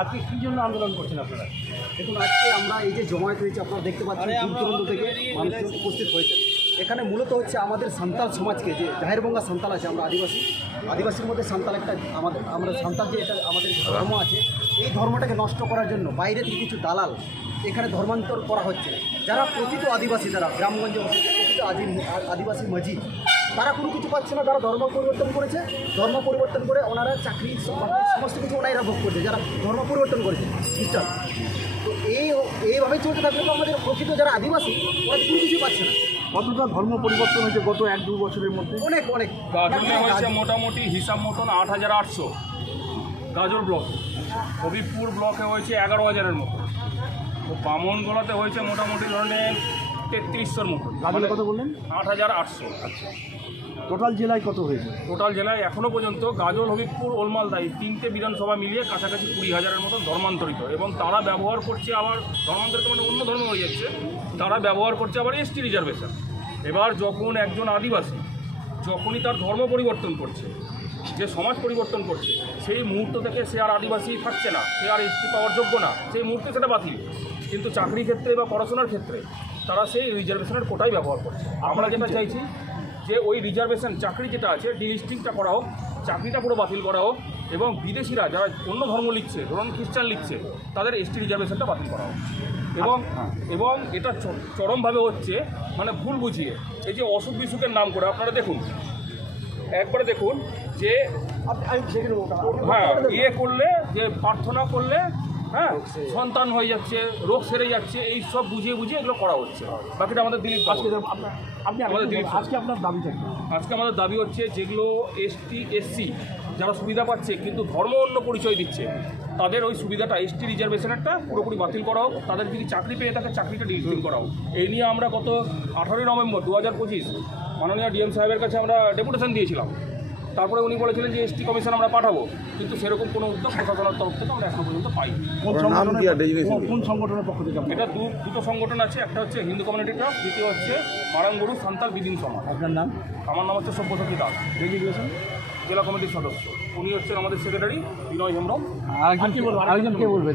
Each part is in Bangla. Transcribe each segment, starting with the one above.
আজকে কী জন্য আন্দোলন করছেন আপনারা? দেখুন, আজকে আমরা এই যে জমায়েত হয়েছে আপনারা দেখতে পাচ্ছেন, দূর দূরান্ত থেকে মানুষজন উপস্থিত হয়েছে। এখানে মূলত হচ্ছে আমাদের সান্তাল সমাজকে, যে জাহেরবঙ্গা সান্তাল আছে, আমরা আদিবাসীর মধ্যে সান্তাল একটা আমরা সান্তাল যে এটা আমাদের ধর্ম আছে, এই ধর্মটাকে নষ্ট করার জন্য বাইরে থেকে কিছু দালাল এখানে ধর্মান্তর করা হচ্ছে। যারা প্রকৃত আদিবাসী, যারা গ্রামগঞ্জে প্রকৃত আদিবাসী মাঝি, তারা কোনো কিছু পাচ্ছে না। তারা ধর্ম পরিবর্তন করেছে, ধর্ম পরিবর্তন করে ওনারা চাকরি সমস্ত কিছু ওনারা ভোগ করছে, যারা ধর্ম পরিবর্তন করেছে খ্রিস্টান। তো এইভাবে চলতে থাকলে তো আমাদের প্রকৃত যারা আদিবাসী, ওরা কোনো কিছু পাচ্ছে না। কতটা ধর্ম পরিবর্তন হয়েছে গত 1-2 বছরের মধ্যে? অনেক গাজলে হয়েছে মোটামুটি হিসাব মতন 8,800 গাজল ব্লক, হবিবপুর ব্লকে হয়েছে 11,000-এর মতো, তো বামনগোলাতে হয়েছে মোটামুটি ধরনের 3300-র মতো। গাজলে কত বললেন? 8,800। আচ্ছা, টোটাল জেলায় কত হয়েছে? টোটাল জেলায় এখনও পর্যন্ত গাজল, হবিবপুর, ওলমালদা এই 3টে বিধানসভা মিলিয়ে কাছাকাছি 20,000-এর মতো ধর্মান্তরিত, এবং তারা ব্যবহার করছে আবার ধর্মান্তরিত মানে অন্য ধর্ম হয়ে যাচ্ছে, তারা ব্যবহার করছে আবার এসটি রিজার্ভেশন। এবার যখন একজন আদিবাসী যখনই তার ধর্ম পরিবর্তন করছে, যে সমাজ পরিবর্তন করছে, সেই মুহূর্ত থেকে সে আর আদিবাসী থাকছে না, সে আর এসটি পাওয়ার যোগ্য না, সেই মুহূর্তে সেটা বাতিল। কিন্তু চাকরির ক্ষেত্রে বা পড়াশোনার ক্ষেত্রে তারা সেই রিজার্ভেশনের কোটাই ব্যবহার করছে। আমরা যেটা চাইছি যে ওই রিজার্ভেশন চাকরি যেটা আছে ডিলিস্টিংটা করা হোক, চাকরিটা পুরো বাতিল করা হোক, এবং বিদেশিরা যারা অন্য ধর্ম লিখছে, ধরুন খ্রিস্টান লিখছে, তাদের এসটি রিজার্ভেশনটা বাতিল করা হোক। এবং এটা চরমভাবে হচ্ছে, মানে ভুল বুঝিয়ে এই যে অসুখ বিসুখের নাম করে আপনারা দেখুন, একবারে দেখুন যে হ্যাঁ ইয়ে করলে, যে প্রার্থনা করলে হ্যাঁ সন্তান হয়ে যাচ্ছে, রোগ সেরে যাচ্ছে, এই সব বুঝিয়ে এগুলো করা হচ্ছে। বাকিটা আমাদের দিলীপ আজকে আপনার দাবি থাকবে? আজকে আমাদের দাবি হচ্ছে যেগুলো এসটি এসসি যারা সুবিধা পাচ্ছে কিন্তু ধর্ম অন্য পরিচয় দিচ্ছে, তাদের ওই সুবিধাটা এসটি রিজার্ভেশনেরটা পুরোপুরি বাতিল করা হোক। তাদের যদি চাকরি পেয়ে থাকে চাকরিটা ডিলিস্টিং করা হোক। এই নিয়ে আমরা গত 18ই নভেম্বর 2025 মাননীয় ডিএম সাহেবের কাছে আমরা ডেপুটেশন দিয়েছিলাম। তারপরে উনি বলেছিলেন যে এসটি কমিশন আমরা পাঠাবো, কিন্তু সেরকম কোনো উদ্যোগ প্রশাসনের তরফ থেকে আমরা এখনো পর্যন্ত পাইনি। কোন সংগঠনের পক্ষ থেকে? এটা দুটো সংগঠন আছে, একটা হচ্ছে হিন্দু কমিউনিটি ট্রাস্ট, দ্বিতীয় হচ্ছে মারাঙ্গুরু সান্তাল বিদিন সমাজ। আপনার নাম? আমার নাম হচ্ছে সব্যসাচী দাস, রেজিগনেশন জেলা কমিটির সদস্য। উনি হচ্ছেন আমাদের সেক্রেটারি বিনয় হেমব্রম। আরেকজন কে বলবে?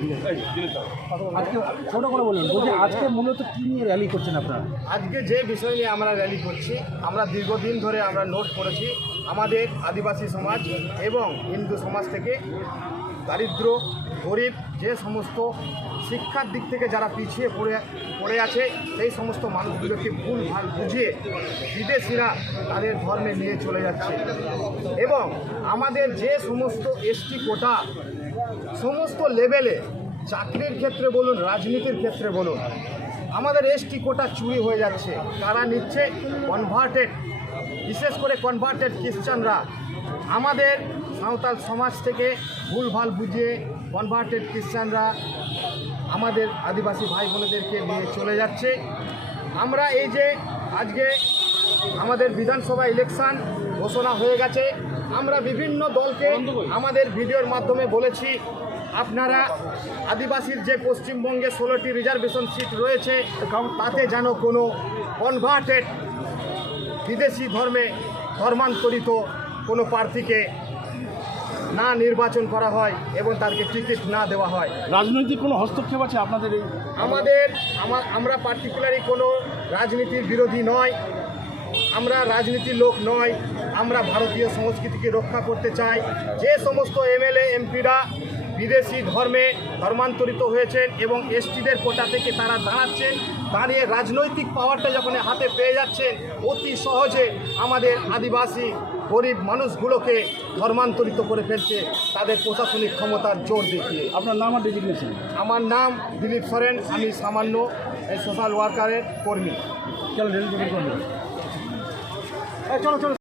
আজকে ছোট করে বলবেন, বলছি আজকে মূলত কী নিয়ে র্যালি করছেন আপনারা? আজকে যে বিষয় নিয়ে আমরা র্যালি করছি, আমরা দীর্ঘদিন ধরে আমরা নোট করেছি আমাদের আদিবাসী সমাজ এবং হিন্দু সমাজ থেকে দারিদ্র, গরিব, যে সমস্ত শিক্ষার দিক থেকে যারা পিছিয়ে পড়ে আছে, সেই সমস্ত মানুষগুলোকে ভুল ভাল বুঝিয়ে বিদেশিরা তাদের ধর্মে নিয়ে চলে যাচ্ছে। এবং আমাদের যে সমস্ত এসটি কোটা সমস্ত লেভেলে, চাকরির ক্ষেত্রে বলুন, রাজনীতির ক্ষেত্রে বলুন, আমাদের এসটি কোটা চুরি হয়ে যাচ্ছে। তারা নিচ্ছে কনভার্টেড, বিশেষ করে কনভার্টেড খ্রিস্টানরা আমাদের সাঁওতাল সমাজ থেকে ভুলভাল বুঝিয়ে কনভার্টেড খ্রিস্টানরা আমাদের আদিবাসী ভাই বোনেদেরকে নিয়ে চলে যাচ্ছে। আমরা এই যে আজকে আমাদের বিধানসভা ইলেকশন ঘোষণা হয়ে গেছে, আমরা বিভিন্ন দলকে আমাদের ভিডিওর মাধ্যমে বলেছি, আপনারা আদিবাসীর যে পশ্চিমবঙ্গে 16টি রিজার্ভেশন সিট রয়েছে, তাতে যেন কোনো কনভার্টেড বিদেশি ধর্মান্তরিত কোনো প্রার্থীকে না নির্বাচন করা হয় এবং তাদেরকে টিকিট না দেওয়া হয়। রাজনৈতিক কোনো হস্তক্ষেপ আছে আপনাদের? আমরা পার্টিকুলারলি কোনো রাজনীতির বিরোধী নয়, আমরা রাজনীতির লোক নয়, আমরা ভারতীয় সংস্কৃতিকে রক্ষা করতে চাই। যে সমস্ত এমএলএ এমপিরা বিদেশি ধর্মান্তরিত হয়েছেন এবং এসটিদের কোটা থেকে তারা দাঁড়াচ্ছেন, দাঁড়িয়ে রাজনৈতিক পাওয়ারটা যখন হাতে পেয়ে যাচ্ছেন, অতি সহজে আমাদের আদিবাসী গরিব মানুষগুলোকে ধর্মান্তরিত করে ফেলছে তাদের প্রশাসনিক ক্ষমতার জোর দেখিয়ে। আপনার নাম আর ডেজিগনেশন? আমার নাম দিলীপ সরেন, আমি সামান্য সোশ্যাল ওয়ার্কারের কর্মী। চলো চলো।